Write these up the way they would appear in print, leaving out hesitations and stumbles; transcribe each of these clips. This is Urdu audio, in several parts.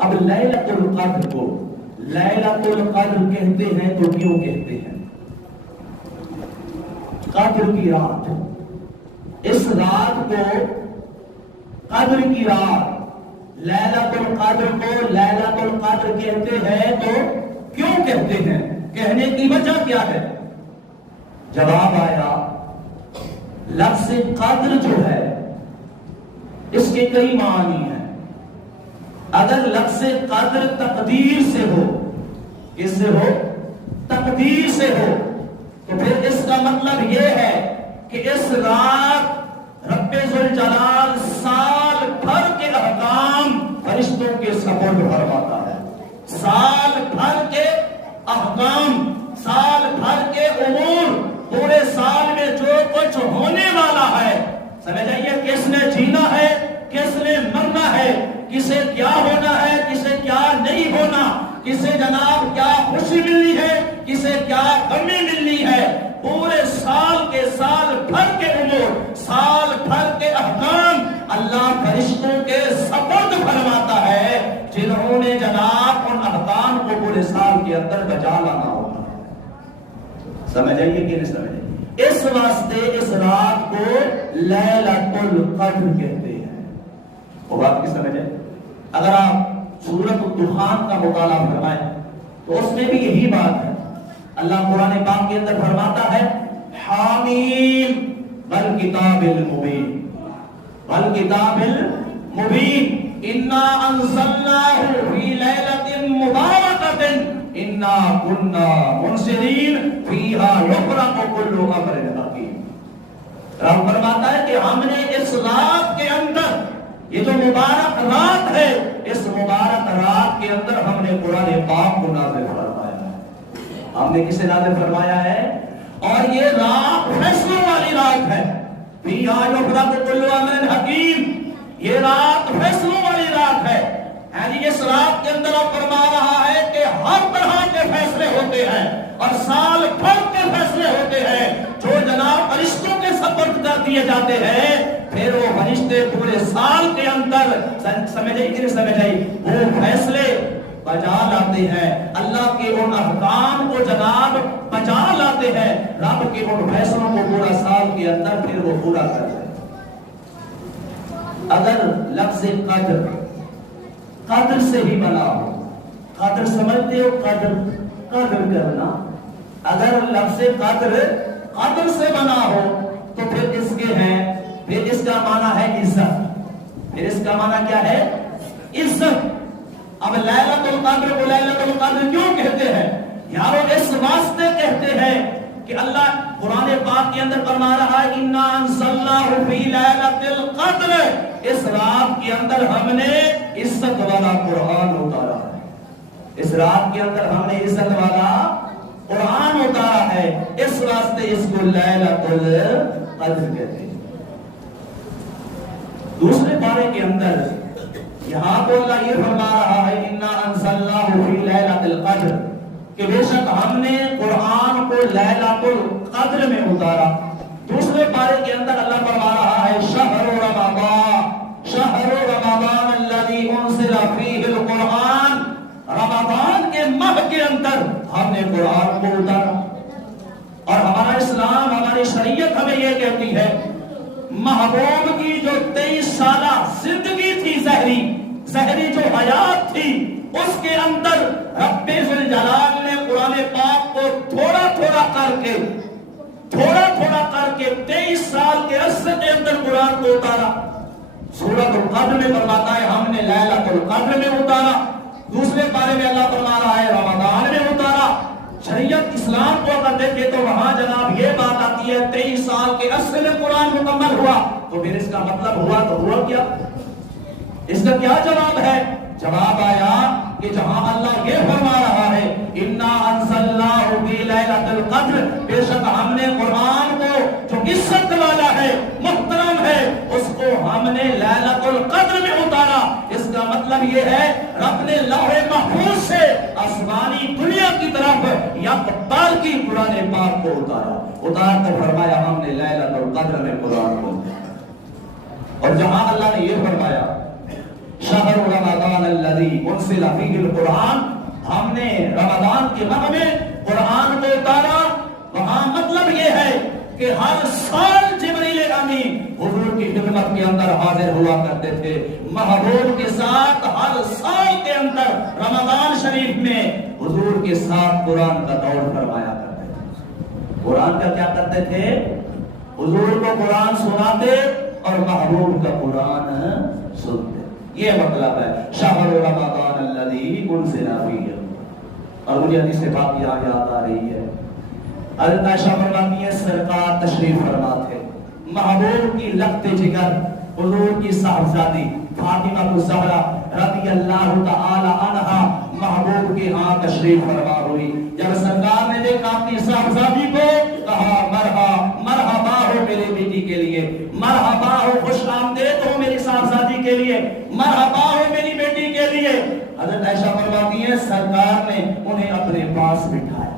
اب لیلۃ القدر کو لیلۃ القدر کہتے ہیں تو کیوں کہتے ہیں؟ قدر کی رات، اس رات کو قدر کی رات لیلۃ القدر کو لیلۃ القدر کہتے ہیں تو کیوں کہتے ہیں؟ کہنے کی وجہ کیا ہے؟ جواب آیا، لفظ قدر جو ہے اس کے کئی معنی ہیں۔ اگر لفظ قدر تقدیر سے ہو، کس سے ہو؟ تقدیر سے ہو، تو پھر اس کا مطلب یہ ہے کہ اس رات رب ذوالجلال سال بھر کے احکام فرشتوں کے سپرد فرماتا ہے۔ سال بھر کے احکام، سال بھر کے امور، پورے سال میں جو کچھ ہونے والا ہے، سمجھ آئیے، کس نے جینا ہے، کس نے مرنا ہے، کسے کیا ہونا ہے، کسے کیا نہیں ہونا، کسے جناب کیا خوشی ملنی ہے، کسے کیا غمی ملنی ہے، پورے سال کے سال بھر کے امور، سال بھر کے احکام اللہ فرشتوں کے سپرد فرماتا ہے، جنہوں نے جناب ان احکام کو پورے سال کے اندر بجا لانا ہوگا۔ سمجھ آئیے کہ نہیں سمجھ آئیے؟ اس واسطے اس رات کو لیلۃ القدر کہتے ہیں۔ وہ بات کی سمجھ ہے؟ اگر آپ سورۃ الدخان کا مطالعہ فرمائیں تو اس میں بھی یہی بات ہے۔ اللہ قرآن پاک کے اندر فرماتا ہے، حامیم والکتاب المبین، والکتاب المبین، انا انزلناہ فی لیلۃ مبارکۃ انا کنا منذرین فیہا یفرق کل امر حکیم۔ رب فرماتا ہے کہ ہم نے اس رات کے اندر، یہ جو مبارک رات ہے، اس مبارک رات کے اندر ہم نے قرآن پاک کو نازل فرمایا ہے۔ ہم نے کسے نازل فرمایا ہے؟ اور یہ رات فیصلوں والی رات ہے۔ فیہا یفرق کل امر حکیم، یہ رات فیصلوں والی رات ہے۔ یعنی اس رات کے اندر اب فرما رہا ہے کہ ہر طرح کے فیصلے ہوتے ہیں اور سال بھر کے فیصلے ہوتے ہیں جو جناب فرشتوں کے سپرد کر دیے جاتے ہیں۔ پھر وہ فرشتے پورے سال کے اندر، سمجھ آئی کہ نہیں سمجھ آئی، وہ فیصلے بجا لاتے ہیں، اللہ کے ان احکام کو جناب بجا لاتے ہیں، رب کے ان فیصلوں کو پورا سال کے اندر پھر وہ پورا کرتے ہیں۔ اگر لفظ قدر قدر سے ہی بنا ہو، قدر سمجھتے ہو، قدر قدر کرنا، اگر لفظ قدر قدر سے بنا ہو تو پھر اس کے ہیں، پھر اس کا معنی ہے عزت، پھر اس کا معنی کیا ہے؟ عزت۔ اب لیلۃ القدر کو لیلۃ القدر کیوں کہتے ہیں یارو؟ اس واسطے کہتے ہیں کہ اللہ قرآن پاک کے اندر فرما رہا ہے، انا انزلناہ فی لیلۃ القدر، اس رات کے اندر ہم نے عزت والا قرآن اتارا ہے، اس رات کے اندر ہم نے عزت والا قرآن اتارا ہے، اس واسطے اس کو لیلۃ القدر کہتے ہیں۔ دوسرے پارے کے اندر یہاں تو اللہ یہ فرما رہا ہے، انا انزلناہ فی لیلۃ القدر، کہ بے شک ہم نے قرآن کو لیلۃ القدر میں اتارا۔ دوسرے پارے کے اندر اللہ فرما رہا ہے، شہر رمضان، شہر رمضان الذی انزل فیہ القرآن، رمضان کے ماہ کے اندر ہم نے قرآن کو اتارا۔ اور ہمارا اسلام، ہماری شریعت ہمیں یہ کہتی ہے، محبوب کی جو 23 سالہ زندگی تھی، زہری جو حیات تھی، اس کے اندر رب ذوالجلال نے قرآن پاک کو تھوڑا تھوڑا کر کے 23 سال کے عرصے کے اندر قرآن کو اتارا۔ سورۃ القدر میں فرماتا ہے ہم نے لیلۃ القدر میں اتارا، دوسرے پارے میں اللہ فرما رہا ہے رمضان میں اتارا۔ شریعت اسلام کو اگر دیکھے تو وہاں جناب یہ بات آتی ہے 23 سال کے عرصے میں قرآن مکمل ہوا، تو پھر اس کا مطلب ہوا تو ہوا کیا؟ اس کا کیا جواب ہے؟ جواب آیا کہ جہاں اللہ یہ فرما رہا ہے، انا انزلناہ فی لیلۃ القدر، بے شک ہم نے قرآن کو جو عزت والا ہے، محترم ہے، اس کو ہم نے لیلۃ القدر میں اتارا۔ اس کا مطلب یہ ہے رب نے لوح محفوظ سے آسمانی دنیا کی طرف یک پال کی قرآن پاک کو اتار کر فرمایا ہم نے لیلۃ القدر میں قرآن کو اتارا۔ اور جہاں اللہ نے یہ فرمایا، شہر رمضان الذی الذی انزل فیہ القرآن، ہم نے رمضان کے ماہ میں قرآن کو اتارا. وہاں مطلب یہ ہے کہ ہر سال جبریل امین حضور کی خدمت کے اندر حاضر ہوا کرتے تھے. محبوب کے ساتھ ہر سال کے اندر رمضان شریف میں حضور کے ساتھ قرآن کا دور فرمایا کرتے تھے. قرآن کا کیا کرتے تھے؟ حضور کو قرآن سناتے اور محبوب کا قرآن سنتے. یہ مطلب ہے شہر رمضان الذی انزل فیہ. اور مجھے حدیث پاک یاد آ رہی ہے، حضرت عائشہ فرماتی ہے سرکار تشریف فرما تھے، محبوب کی لخت جگر حضور کی صاحبزادی فاطمہ الزہرا رضی اللہ تعالی عنہا محبوب کے ہاں تشریف فرما ہوئی. جب سرکار نے دیکھا اپنی صاحبزادی کو کہا مرحبا ہو میرے بیٹی کے لیے، مرحبا ہو، خوش آمدید ہو میری صاحبزادی کے لیے، مرحبا ہو میری بیٹی کے لیے. حضرت عائشہ فرماتی ہیں سرکار نے انہیں اپنے پاس بٹھایا.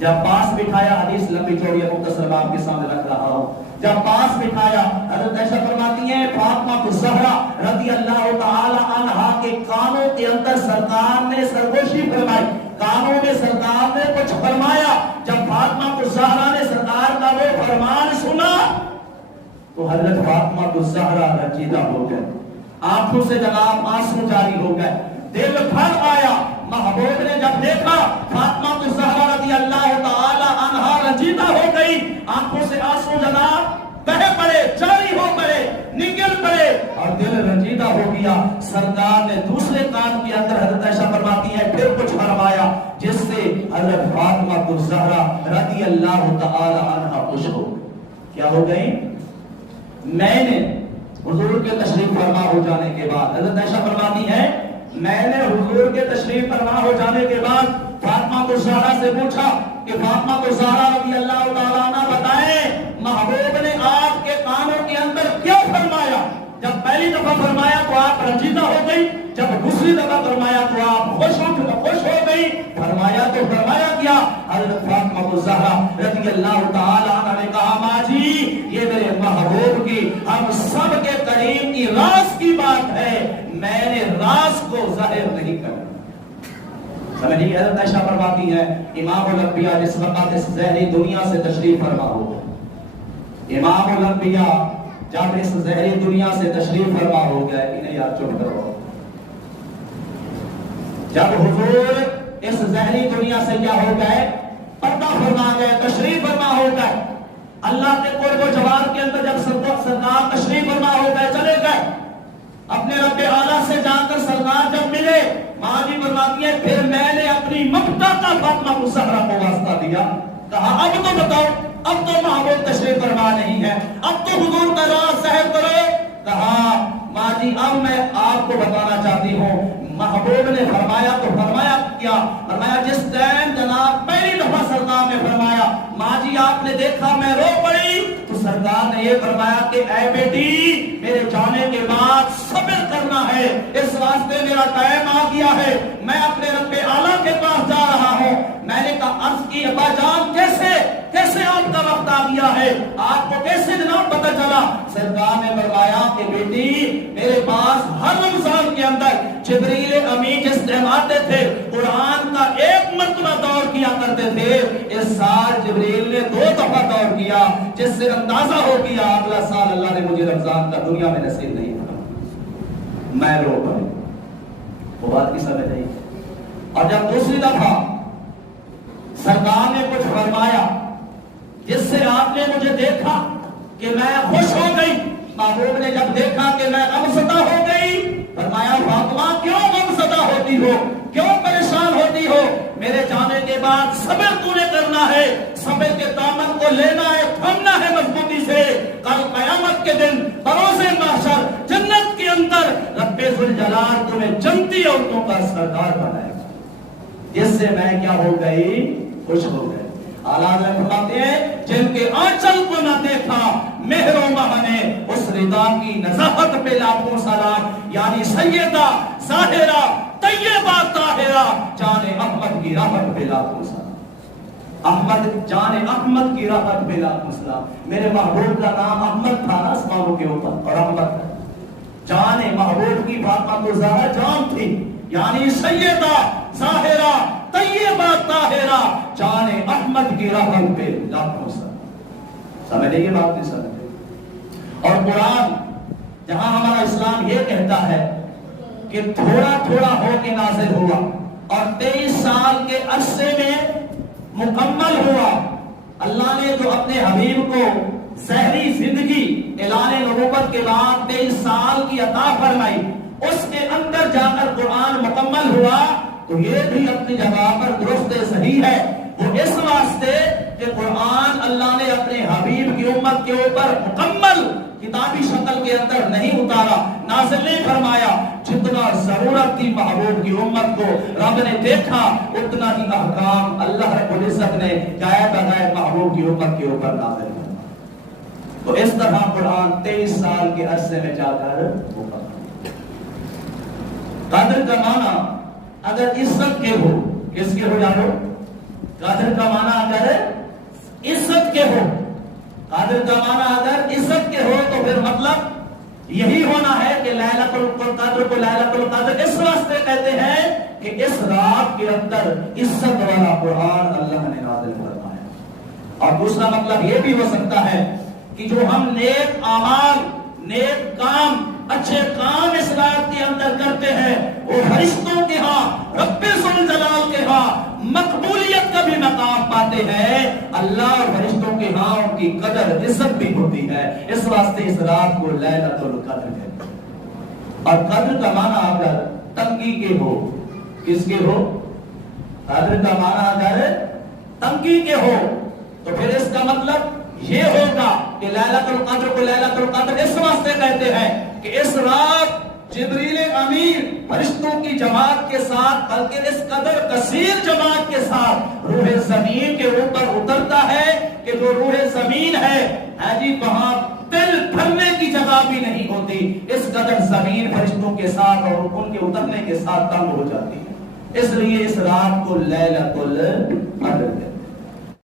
جب پاس بٹھایا، حدیث لمبی چوڑی مختصر آپ کے سامنے رکھ رہا ہوں، جب پاس بٹھایا حضرت عائشہ فرماتی ہیں فاطمہ الزہرا رضی اللہ تعالی عنہا کے کانوں کے اندر سرکار نے سرگوشی فرمائی، کانوں میں سرکار نے کچھ فرمایا. جب فاطمہ الزہرا نے سرکار کا وہ فرمان سنا تو حضرت فاطمہ الزہرا رنجیدہ ہو گئے، آنکھوں سے جناب آنسو جاری ہو گئے، دل پھٹ آیا. محبوب نے جب دیکھا فاطمہ الزہرا رضی اللہ تعالی عنہا رنجیدہ ہو گئی، آنکھوں سے آنسو جناب بہہ پڑے، جاری ہو پڑے، نگل پڑے اور دل رنجیدہ ہو گیا. سرکار نے دوسرے کان کے اندر حضرت عائشہ فرماتی ہے پھر کچھ فرمایا جس سے حضرت فاطمہ الزہرا رضی اللہ تعالی عنہا خوش ہو. کیا ہو گئی؟ میں نے حضور کے تشریف فرما ہو جانے کے بعد، حضرت عائشہ فرماتی ہے میں نے حضور کے تشریف فرما ہو جانے کے بعد فاطمہ الزہرا سے پوچھا کہ فاطمہ الزہرا رضی اللہ تعالیٰ عنہ بتائیں محبوب نے آپ کے کانوں کے اندر کیا فرمایا؟ جب پہلی دفعہ فرمایا تو آپ رنجیدہ ہو گئی، جب دوسری دفعہ فرمایا تو آپ خوش ہو گئی. فرمایا تو فرمایا کیا؟ حضرت فاطمہ الزہرا رضی اللہ تعالیٰ عنہ نے کہا ماں جی یہ میرے محبوب کی ہم سب کے قریب کی راز کی بات ہے، میں نے راز کو ظاہر نہیں کرنا. سمجھیے حضرت عائشہ فرماتی ہے امام الانبیاء جس وقت اس زہری دنیا سے تشریف فرما ہو، امام الانبیاء جب اس زہری دنیا سے تشریف فرما ہو گئے، انہیں یاد چپ کرو، جب حضور اس زہری دنیا سے کیا ہو گئے؟ پردہ فرما گئے، تشریف فرما ہو گئے. اللہ کے قرب و جوار کے اندر جب سرکار تشریف فرما ہو گئے، چلے گئے اپنے رب اعلیٰ سے جا کر سرکار جب ملے، ماں جی فرماتی ہے پھر میں نے اپنی ممتا کا فاطمہ الزہرا کو واسطہ دیا، کہا اب تو بتاؤ، اب تو محبوب تشریف فرما نہیں ہے، اب تو حضور کا راز ظاہر کرو. کہا ماں جی اب میں آپ کو بتانا چاہتی ہوں. محبوب نے فرمایا تو فرمایا کیا؟ فرمایا جس ٹائم جناب پہلی دفعہ سرکار نے فرمایا ماں جی آپ نے دیکھا میں رو پڑی، تو سرکار نے یہ فرمایا کہ اے بیٹی میرے جانے کے بعد صبر کرنا ہے، اس واسطے میرا ٹائم آ گیا ہے، میں اپنے رب اعلیٰ کے پاس جا رہا ہوں. میں نے کہا عرض کی ابا جان کیسے آپ کا وقت آ گیا ہے، آپ کو کیسے جناب پتہ چلا؟ سرکار نے فرمایا کہ بیٹی میرے پاس ہر رمضان کے اندر جبریل امین جس ٹائم آتے تھے قرآن کا ایک مرتبہ دور کیا کرتے تھے، اس سال جبریل نے 2 دفعہ دور کیا، جس سے اندازہ ہو گیا اگلا سال اللہ نے مجھے رمضان کا دنیا میں نصیب نہیں کرا. میں رو پڑی، وہ بات کی سمجھ نہیں. اور جب دوسری دفعہ سرکار نے کچھ فرمایا جس سے آپ نے مجھے دیکھا کہ میں خوش ہو گئی، محبوب نے جب دیکھا کہ میں غمزدہ ہو گئی، فرمایا فاطمہ کیوں غمزدہ ہوتی ہو، کیوں پریشان ہوتی ہو؟ میرے جانے کے بعد صبر تو نے کرنا ہے، صبر کے دامن کو لینا ہے، تھامنا ہے مضبوطی سے. کل قیامت کے دن بروز محشر جنت کے اندر رب ذوالجلال تمہیں جنتی عورتوں کا سردار بنائے گا. جس سے میں کیا ہو گئی؟ خوش ہو گئے. اعلیٰ نے فرماتے ہیں جن کے آنچل کو نہ دیکھا مہر و مہ نے اس رضا کی نزاہت پہ لاکھوں سلام. یعنی سیدہ ظاہرہ طیبہ طاہرہ جان احمد کی راحت پہ لاکھوں سلام. جان احمد کی راحت پہ لاکھوں سلام. میرے محبوب کا نام احمد تھا نا آسمانوں کے اوپر، اور احمد جان محبوب کی فاطمہ الزہرا جان تھی. یعنی سیدہ ظاہرہ طیبہ طاہرہ جان احمد کی رحمت پہ لاکھوں سمجھے یہ بات نہیں سمجھے. اور قرآن جہاں ہمارا اسلام یہ کہتا ہے کہ تھوڑا تھوڑا ہو کے نازل ہوا اور 23 سال کے عرصے میں مکمل ہوا. اللہ نے جو اپنے حبیب کو ظاہری زندگی اعلان نبوت کے بعد 23 سال کی عطا فرمائی، اس کے اندر جا کر قرآن مکمل ہوا، تو یہ بھی اپنی جگہ پر درست صحیح ہے. وہ اس واسطے کہ قرآن اللہ نے اپنے حبیب کی امت کے اوپر مکمل کتابی شکل کے اندر نہیں اتارا، نازل نہیں فرمایا. جتنا ضرورت تھی محبوب کی امت کو رب نے دیکھا، اتنا ہی احکام اللہ رب العزت نے جائے بغیر محبوب کی امت کے اوپر نازل فرمایا. تو اس طرح قرآن 23 سال کے عرصے میں جا کر قدر کا معنی اگر عزت کے ہو، کس کے ہو جانو؟ قدر کا معنی اگر عزت کے ہو، قدر کا معنی اگر عزت کے ہو تو پھر مطلب یہی ہونا ہے کہ لیلۃ القدر کو لیلۃ القدر اس واسطے کہتے ہیں کہ اس رات کے اندر عزت والا قرآن اللہ نے نازل فرمایا. اور دوسرا مطلب یہ بھی ہو سکتا ہے کہ جو ہم نیک اعمال، نیک کام، اچھے کام اس رات کے اندر کرتے ہیں، وہ فرشتوں کے ہاں رب ذوالجلال کے ہاں مقبولیت کا بھی مقام پاتے ہیں. اللہ اور فرشتوں کے ہاں ان کی قدر عزت بھی ہوتی ہے. اس واسطے اس رات کو لیلۃ القدر کہتے ہیں. اور قدر کا معنی اگر تنگی کے ہو، کس کے ہو؟ قدر کا معنی اگر تنگی کے ہو تو پھر اس کا مطلب یہ ہوگا کہ لیلۃ القدر کو لیلۃ القدر اس واسطے کہتے ہیں کہ اس رات جبریل امین فرشتوں کی جماعت کے ساتھ، بلکہ اس قدر کثیر جماعت کے ساتھ روح زمین کے اوپر اترتا ہے کہ جو روح زمین ہے جی وہاں دل بھرنے کی جگہ بھی نہیں ہوتی. اس قدر زمین فرشتوں کے ساتھ اور ان کے اترنے کے ساتھ تنگ ہو جاتی ہے. اس لیے اس رات کو لیلۃ القدر